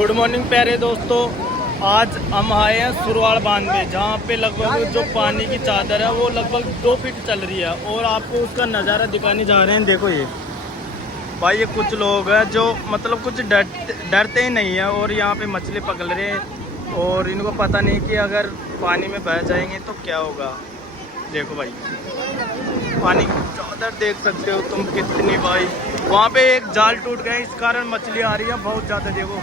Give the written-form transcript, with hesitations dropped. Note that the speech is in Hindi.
गुड मॉर्निंग प्यारे दोस्तों। आज हम आए हैं सुरवाड़ बांध में, जहाँ पे लगभग जो पानी की चादर है वो लगभग 2 फीट चल रही है और आपको उसका नज़ारा दिखाने जा रहे हैं। देखो ये भाई, ये कुछ लोग हैं जो मतलब कुछ डरते ही नहीं है और यहाँ पे मछली पकड़ रहे हैं और इनको पता नहीं कि अगर पानी में बह जाएंगे तो क्या होगा। देखो भाई, पानी की चादर देख सकते हो तुम कितनी। भाई वहाँ पे एक जाल टूट गए, इस कारण मछली आ रही है बहुत ज़्यादा। देखो